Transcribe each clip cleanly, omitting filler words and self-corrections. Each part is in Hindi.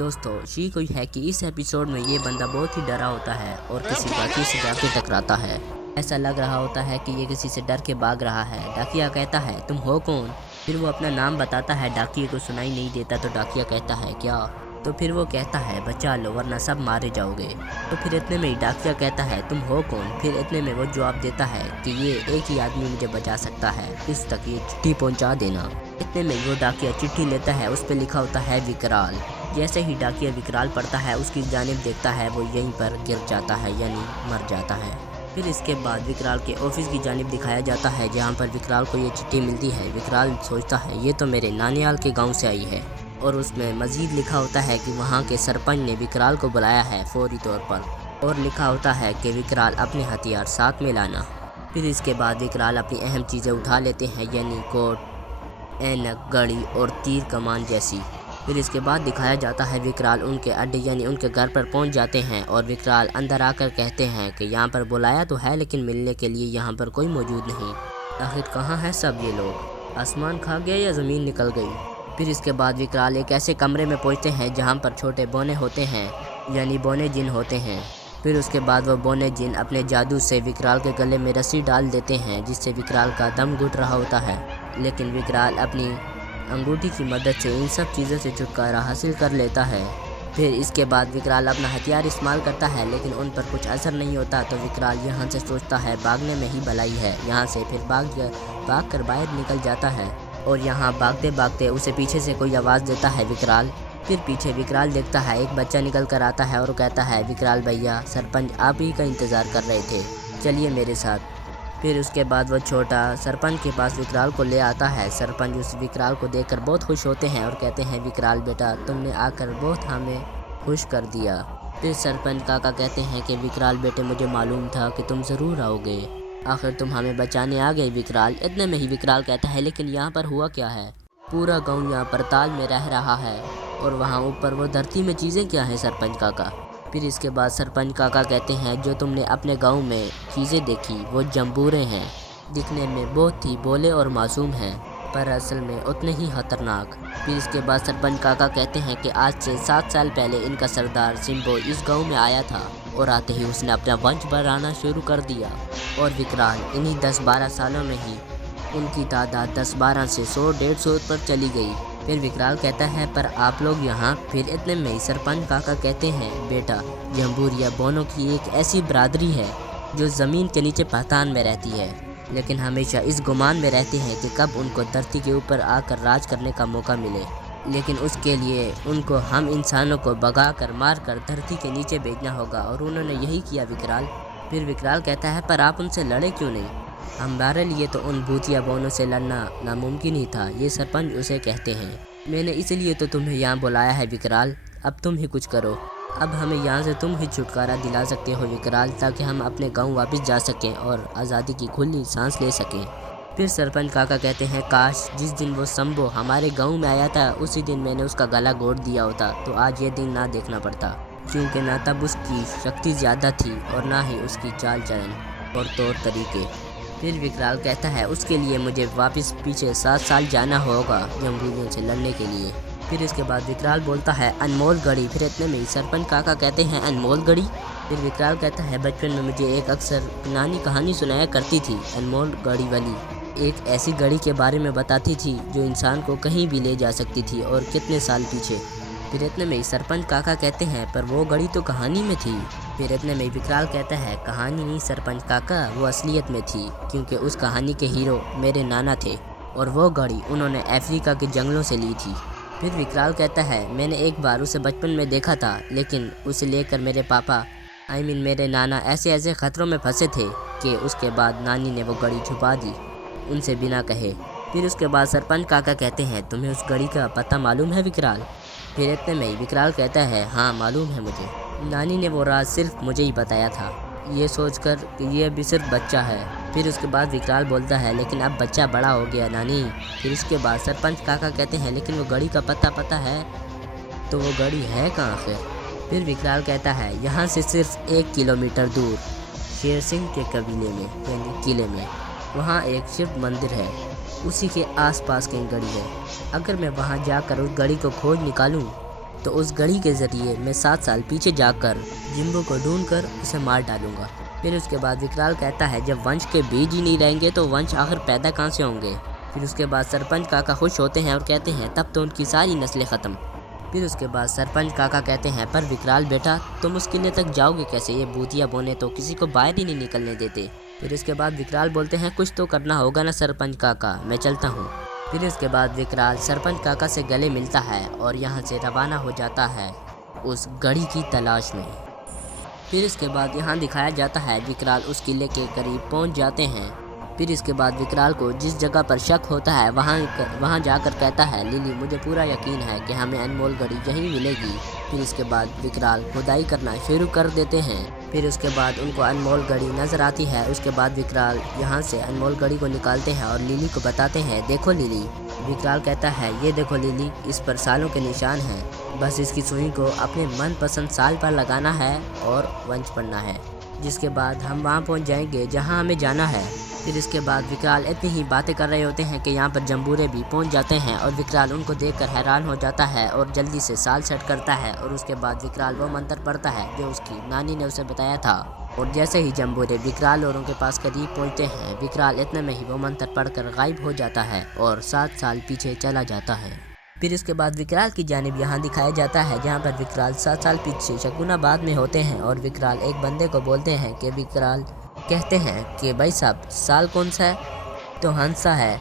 दोस्तों शी कोई है कि इस एपिसोड में ये बंदा बहुत ही डरा होता है और किसी बाकी से जाके टकराता है। ऐसा लग रहा होता है कि ये किसी से डर के भाग रहा है। डाकिया कहता है तुम हो कौन? फिर वो अपना नाम बताता है। डाकिया को सुनाई नहीं देता तो डाकिया कहता है क्या? तो फिर वो कहता है बचा लो वरना सब मारे जाओगे। तो फिर इतने में ही डाकिया कहता है तुम हो कौन? फिर इतने में वो जवाब देता है कि ये एक ही आदमी मुझे बचा सकता है, इस तक ये चिट्ठी पहुंचा देना। इतने में वो डाकिया चिट्ठी लेता है, उस पर लिखा होता है विकराल। जैसे ही डाकिया विकराल पढ़ता है उसकी जानिब देखता है, वो यहीं पर गिर जाता है यानी मर जाता है। फिर इसके बाद विकराल के ऑफिस की जानिब दिखाया जाता है जहाँ पर विकराल को ये चिट्ठी मिलती है। विकराल सोचता है ये तो मेरे नानियाल के गांव से आई है और उसमें मज़ीद लिखा होता है कि वहाँ के सरपंच ने विकराल को बुलाया है फौरी तौर पर, और लिखा होता है कि विकराल अपने हथियार साथ में लाना। फिर इसके बाद विकराल अपनी अहम चीज़ें उठा लेते हैं यानी कोट, ऐनक, घड़ी और तीर कमान जैसी। फिर इसके बाद दिखाया जाता है विकराल उनके अड्डे यानी उनके घर पर पहुंच जाते हैं और विकराल अंदर आकर कहते हैं कि यहाँ पर बुलाया तो है लेकिन मिलने के लिए यहाँ पर कोई मौजूद नहीं। आखिर कहाँ है सब ये लोग? आसमान खा गया या ज़मीन निकल गई? फिर इसके बाद विकराल एक ऐसे कमरे में पहुँचते हैं जहाँ पर छोटे बोने होते हैं यानी बोने जिन होते हैं। फिर उसके बाद वो बोने जिन अपने जादू से विकराल के गले में रस्सी डाल देते हैं जिससे विकराल का दम घुट रहा होता है, लेकिन विकराल अपनी अंगूठी की मदद से इन सब चीज़ों से छुटकारा हासिल कर लेता है। फिर इसके बाद विकराल अपना हथियार इस्तेमाल करता है लेकिन उन पर कुछ असर नहीं होता, तो विकराल यहाँ से सोचता है भागने में ही भलाई है। यहाँ से फिर भाग कर बाहर निकल जाता है और यहाँ भागते भागते उसे पीछे से कोई आवाज़ देता है विकराल। फिर पीछे विकराल देखता है एक बच्चा निकल कर आता है और कहता है विकराल भैया, सरपंच आप ही का इंतज़ार कर रहे थे, चलिए मेरे साथ। फिर उसके बाद वो छोटा सरपंच के पास विकराल को ले आता है। सरपंच उस विकराल को देखकर बहुत खुश होते हैं और कहते हैं विकराल बेटा, तुमने आकर बहुत हमें खुश कर दिया। फिर सरपंच काका कहते हैं कि विकराल बेटे, मुझे मालूम था कि तुम ज़रूर आओगे, आखिर तुम हमें बचाने आ गए विकराल। इतने में ही विकराल कहता है लेकिन यहाँ पर हुआ क्या है? पूरा गाँव यहाँ पर ताल में रह रहा है और वहाँ ऊपर वो धरती में चीज़ें क्या हैं सरपंच काका? फिर इसके बाद सरपंच काका कहते हैं जो तुमने अपने गांव में चीज़ें देखी वो जंबूरे हैं, दिखने में बहुत ही भोले और मासूम हैं पर असल में उतने ही खतरनाक। फिर इसके बाद सरपंच काका कहते हैं कि आज से 7 साल पहले इनका सरदार सिम्बो इस गांव में आया था और आते ही उसने अपना वंश बढ़ाना शुरू कर दिया और विकराल इन्हीं 10-12 सालों में ही उनकी तादाद 10-12 से 100-150 पर चली गई। फिर विकराल कहता है पर आप लोग यहाँ? फिर इतने में ही सरपंच काका कहते हैं बेटा, जम्बूर या बोनों की एक ऐसी बरादरी है जो ज़मीन के नीचे पातान में रहती है लेकिन हमेशा इस गुमान में रहते हैं कि कब उनको धरती के ऊपर आकर राज करने का मौका मिले, लेकिन उसके लिए उनको हम इंसानों को भगा कर मार कर धरती के नीचे भेजना होगा और उन्होंने यही किया विकराल। फिर विकराल कहता है पर आप उनसे लड़े क्यों नहीं? हमारे लिए तो उन भूतिया बोनों से लड़ना नामुमकिन ही था, ये सरपंच उसे कहते हैं। मैंने इसलिए तो तुम्हें यहाँ बुलाया है विकराल, अब तुम ही कुछ करो। अब हमें यहाँ से तुम ही छुटकारा दिला सकते हो विकराल, ताकि हम अपने गांव वापस जा सकें और आज़ादी की खुली सांस ले सकें। फिर सरपंच काका कहते हैं काश जिस दिन वो शंभो हमारे गाँव में आया था उसी दिन मैंने उसका गला घोट दिया होता तो आज ये दिन ना देखना पड़ता, क्योंकि ना तब उसकी शक्ति ज़्यादा थी और ना ही उसकी चाल चलन और तौर तरीके। फिर विकराल कहता है उसके लिए मुझे वापस पीछे 7 साल जाना होगा जंगलियों से लड़ने के लिए। फिर इसके बाद विकराल बोलता है अनमोल घड़ी। फिर इतने में ही सरपंच काका कहते हैं अनमोल घड़ी? फिर विकराल कहता है बचपन में मुझे एक अक्सर नानी कहानी सुनाया करती थी, अनमोल घड़ी वाली एक ऐसी घड़ी के बारे में बताती थी जो इंसान को कहीं भी ले जा सकती थी और कितने साल पीछे। फिर इतने में ही सरपंच काका कहते हैं पर वो घड़ी तो कहानी में थी। फिर इतने में विकराल कहता है कहानी नहीं सरपंच काका, वो असलियत में थी, क्योंकि उस कहानी के हीरो मेरे नाना थे और वो घड़ी उन्होंने अफ्रीका के जंगलों से ली थी। फिर विकराल कहता है मैंने एक बार उसे बचपन में देखा था लेकिन उसे लेकर मेरे पापा मेरे नाना ऐसे ऐसे ख़तरों में फंसे थे कि उसके बाद नानी ने वो घड़ी छुपा दी उनसे बिना कहे। फिर उसके बाद सरपंच काका कहते हैं तुम्हें उस घड़ी का पता मालूम है विकराल? फिर इतने में ही विकराल कहता है हाँ मालूम है मुझे, नानी ने वो राज सिर्फ मुझे ही बताया था, ये सोचकर कि ये अभी सिर्फ बच्चा है। फिर उसके बाद विकराल बोलता है लेकिन अब बच्चा बड़ा हो गया नानी। फिर उसके बाद सरपंच काका कहते हैं लेकिन वो घड़ी का पता है तो वो घड़ी है कहाँ आखिर? फिर विकराल कहता है यहाँ से सिर्फ 1 किलोमीटर दूर शेर सिंह के कबीले में यानी किले में, वहाँ एक शिव मंदिर है, उसी के आसपास कहीं घड़ी है। अगर मैं वहाँ जाकर उस घड़ी को खोज निकालूं तो उस घड़ी के ज़रिए मैं 7 साल पीछे जाकर जिम्बो को ढूंढकर उसे मार डालूंगा। फिर उसके बाद विकराल कहता है जब वंश के बीज ही नहीं रहेंगे तो वंश आखिर पैदा कहाँ से होंगे। फिर उसके बाद सरपंच काका खुश होते हैं और कहते हैं तब तो उनकी सारी नस्लें ख़त्म। फिर उसके बाद सरपंच काका कहते हैं पर विकराल बेटा तुम उस किले तक जाओगे कैसे, ये भूतिया बोने तो किसी को बाहर ही नहीं निकलने देते। फिर इसके बाद विकराल बोलते हैं कुछ तो करना होगा ना सरपंच काका, मैं चलता हूँ। फिर इसके बाद विकराल सरपंच काका से गले मिलता है और यहाँ से रवाना हो जाता है उस घड़ी की तलाश में। फिर इसके बाद यहाँ दिखाया जाता है विकराल उस किले के करीब पहुँच जाते हैं। फिर इसके बाद विकराल को जिस जगह पर शक होता है वहाँ जाकर कहता है लिली मुझे पूरा यकीन है कि हमें अनमोल घड़ी यहीं मिलेगी। फिर इसके बाद विकराल खुदाई करना शुरू कर देते हैं। फिर उसके बाद उनको अनमोल घड़ी नज़र आती है। उसके बाद विकराल यहाँ से अनमोल घड़ी को निकालते हैं और लिली को बताते हैं देखो लिली। विकराल कहता है ये देखो लिली, इस पर सालों के निशान हैं, बस इसकी सुई को अपने मनपसंद साल पर लगाना है और वंश पढ़ना है, जिसके बाद हम वहाँ पहुँच जाएंगे जहाँ हमें जाना है। फिर इसके बाद विकराल इतनी ही बातें कर रहे होते हैं कि यहाँ पर जम्बूरे भी पहुँच जाते हैं और विकराल उनको देखकर हैरान हो जाता है और जल्दी से साल सेट करता है। और उसके बाद विकराल वो मंत्र पढ़ता है जो उसकी नानी ने उसे बताया था। और जैसे ही जम्बूरे विकराल और उनके पास करीब पहुँचते हैं विकराल इतने में ही वो मंत्र पढ़कर गायब हो जाता है और 7 साल पीछे चला जाता है। फिर इसके बाद विकराल की जानिब यहाँ दिखाया जाता है जहाँ पर विकराल 7 साल पीछे शकुनाबाद में होते हैं और विकराल एक बंदे को बोलते हैं कि विकराल कहते हैं कि भाई साहब साल कौन सा है, तो हंसा है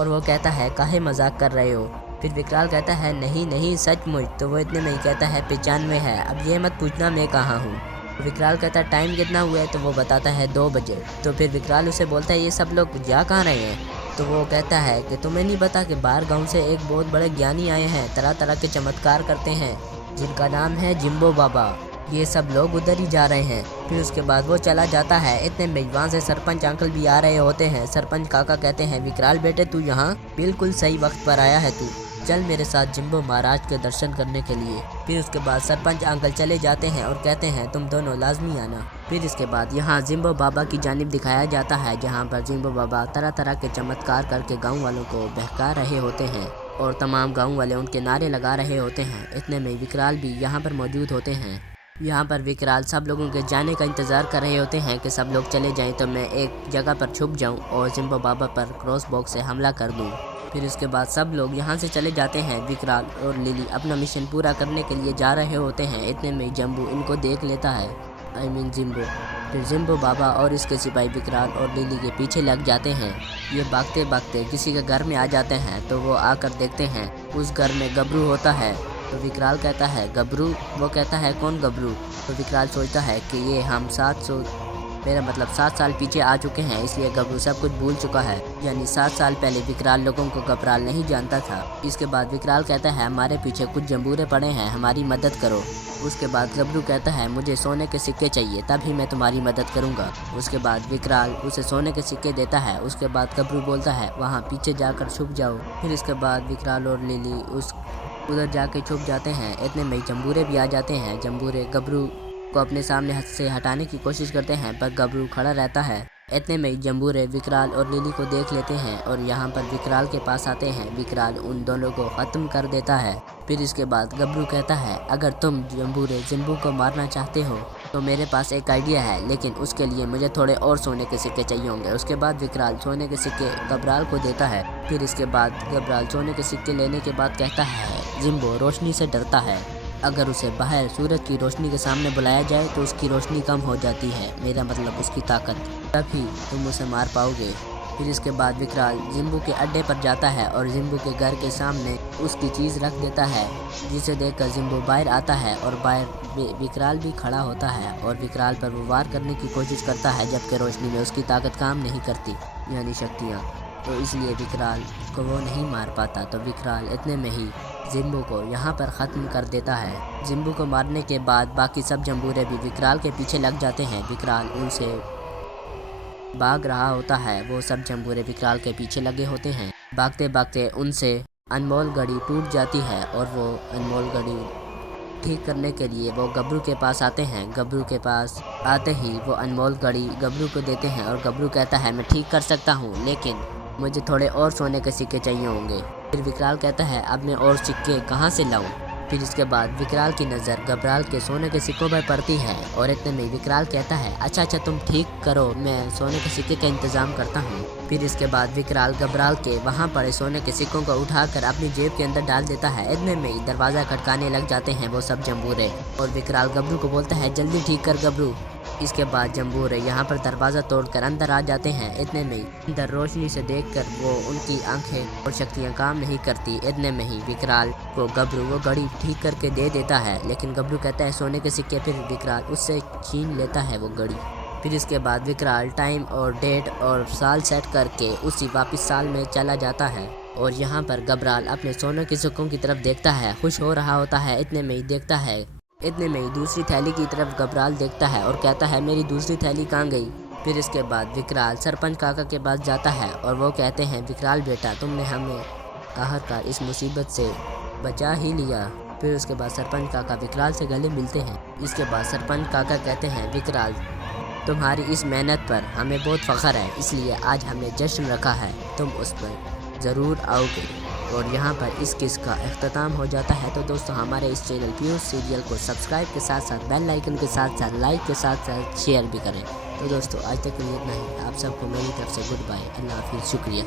और वो कहता है काहे मजाक कर रहे हो। फिर विकराल कहता है नहीं नहीं सचमुच, तो वो इतने में ही कहता है 95 है, अब ये मत पूछना मैं कहाँ हूँ। विकराल कहता है टाइम कितना हुआ है, तो वो बताता है 2 बजे। तो फिर विकराल उसे बोलता है ये सब लोग जा कहाँ रहे हैं। तो वो कहता है कि तुम्हें नहीं पता कि बाहर गांव से एक बहुत बड़े ज्ञानी आए हैं, तरह तरह के चमत्कार करते हैं जिनका नाम है जिम्बो बाबा, ये सब लोग उधर ही जा रहे हैं। फिर उसके बाद वो चला जाता है। इतने में वहाँ से सरपंच अंकल भी आ रहे होते हैं। सरपंच काका कहते हैं विकराल बेटे तू यहाँ बिल्कुल सही वक्त पर आया है, तू चल मेरे साथ जिम्बो महाराज के दर्शन करने के लिए। फिर उसके बाद सरपंच अंकल चले जाते हैं और कहते हैं तुम दोनों लाजमी आना। फिर इसके बाद यहाँ जिम्बो बाबा की जानिब दिखाया जाता है जहाँ पर जिम्बो बाबा तरह तरह के चमत्कार करके गाँव वालों को बहका रहे होते हैं और तमाम गाँव वाले उनके नारे लगा रहे होते हैं। इतने में विकराल भी यहाँ पर मौजूद होते हैं। यहाँ पर विकराल सब लोगों के जाने का इंतज़ार कर रहे होते हैं कि सब लोग चले जाएं तो मैं एक जगह पर छुप जाऊं और जिम्बो बाबा पर क्रॉस बॉक्स से हमला कर दूं। फिर उसके बाद सब लोग यहाँ से चले जाते हैं। विकराल और लिली अपना मिशन पूरा करने के लिए जा रहे होते हैं। इतने में जम्बू इनको देख लेता है, जिम्बो। फिर जिम्बो बाबा और इसके सिपाही विकराल और लिली के पीछे लग जाते हैं। ये भागते भागते किसी के घर में आ जाते हैं तो वो आकर देखते हैं उस घर में गबरू होता है। तो विकराल कहता है गबरू, वो कहता है कौन गबरू। तो विकराल सोचता है कि ये हम 7 साल पीछे आ चुके हैं, इसलिए गबरू सब कुछ भूल चुका है। यानी 7 साल पहले विकराल लोगों को घबराल नहीं जानता था। इसके बाद विकराल कहता है हमारे पीछे कुछ जंबूरे पड़े हैं, हमारी मदद करो। उसके बाद गबरू कहता है मुझे सोने के सिक्के चाहिए, तभी मैं तुम्हारी मदद करूंगा। उसके बाद विकराल उसे सोने के सिक्के देता है। उसके बाद गबरू बोलता है वहाँ पीछे जाकर छुप जाओ। फिर इसके बाद विकराल और लिली उधर जाके छुप जाते हैं। इतने में जंबूरे भी आ जाते हैं। जंबूरे गबरू को अपने सामने से हटाने की कोशिश करते हैं पर गबरू खड़ा रहता है। इतने में जंबूरे विकराल और लिली को देख लेते हैं और यहाँ पर विकराल के पास आते हैं। विकराल उन दोनों को ख़त्म कर देता है। फिर इसके बाद गबरू कहता है अगर तुम जंबूरे जिम्बू को मारना चाहते हो तो मेरे पास एक आइडिया है, लेकिन उसके लिए मुझे थोड़े और सोने के सिक्के चाहिए होंगे। उसके बाद विकराल सोने के सिक्के गबराल को देता है। फिर इसके बाद गबराल सोने के सिक्के लेने के बाद कहता है जिम्बो रोशनी से डरता है, अगर उसे बाहर सूरज की रोशनी के सामने बुलाया जाए तो उसकी रोशनी कम हो जाती है, मेरा मतलब उसकी ताकत, तभी तुम उसे मार पाओगे। फिर इसके बाद विकराल जिम्बू के अड्डे पर जाता है और जिम्बू के घर के सामने उसकी चीज़ रख देता है, जिसे देखकर जिम्बू बाहर आता है और बाहर विकराल भी खड़ा होता है और विकराल पर वो वार करने की कोशिश करता है, जबकि रोशनी में उसकी ताकत काम नहीं करती, यानी शक्तियाँ, तो इसलिए विकराल को वो नहीं मार पाता। तो विकराल इतने में ही जिम्बू को यहाँ पर ख़त्म कर देता है। जिम्बू को मारने के बाद बाकी सब जंबूरे भी विकराल के पीछे लग जाते हैं। विकराल उनसे भाग रहा होता है, वो सब जंबूरे विकराल के पीछे लगे होते हैं। भागते भागते उनसे अनमोल घड़ी टूट जाती है और वो अनमोल घड़ी ठीक करने के लिए वो गबरू के पास आते हैं। गबरू के पास आते ही वो अनमोल घड़ी गबरू को देते हैं और गबरू कहता है मैं ठीक कर सकता हूँ, लेकिन मुझे थोड़े और सोने के सिक्के चाहिए होंगे। फिर विकराल कहता है अब मैं और सिक्के कहाँ से लाऊं। फिर इसके बाद विकराल की नज़र घबराल के सोने के सिक्कों पर पड़ती है और इतने में विकराल कहता है अच्छा तुम ठीक करो, मैं सोने के सिक्के का इंतजाम करता हूँ। फिर इसके बाद विकराल घबराल के वहाँ पड़े सोने के सिक्कों को उठाकर अपनी जेब के अंदर डाल देता है। इतने में ही दरवाज़ा खटकाने लग जाते हैं वो सब जम्बूरे और विकराल गबरू को बोलता है जल्दी ठीक कर गबरू। इसके बाद जम्बूरे यहाँ पर दरवाज़ा तोड़कर अंदर आ जाते हैं। इतने में ही अंदर रोशनी से देखकर वो उनकी आंखें और शक्तियाँ काम नहीं करती। इतने में ही विकराल को गबरू वो घड़ी ठीक करके दे देता है, लेकिन गबरू कहता है सोने के सिक्के। फिर विकराल उससे छीन लेता है वो घड़ी। फिर इसके बाद विकराल टाइम और डेट और साल सेट करके उसी वापस साल में चला जाता है और यहाँ पर घबराल अपने सोने के सिक्कों की तरफ देखता है, खुश हो रहा होता है। इतने में ही दूसरी थैली की तरफ घबराल देखता है और कहता है मेरी दूसरी थैली कहाँ गई। फिर इसके बाद विकराल सरपंच काका के पास जाता है और वो कहते हैं विकराल बेटा तुमने हमें आखिरकार इस मुसीबत से बचा ही लिया। फिर उसके बाद सरपंच काका विकराल से गले मिलते हैं। इसके बाद सरपंच काका कहते हैं विकराल तुम्हारी इस मेहनत पर हमें बहुत फ़ख्र है, इसलिए आज हमने जश्न रखा है, तुम उस पर ज़रूर आओगे। और यहाँ पर इस किस का अख्ताम हो जाता है। तो दोस्तों हमारे इस चैनल फ्यूज सीरियल को सब्सक्राइब के साथ साथ बेल आइकन के साथ साथ लाइक के साथ साथ शेयर भी करें। तो दोस्तों आज तक के लिए इतना ही। आप सबको मेरी तरफ से गुड बाय, अल्लाह हाफिज़, शुक्रिया।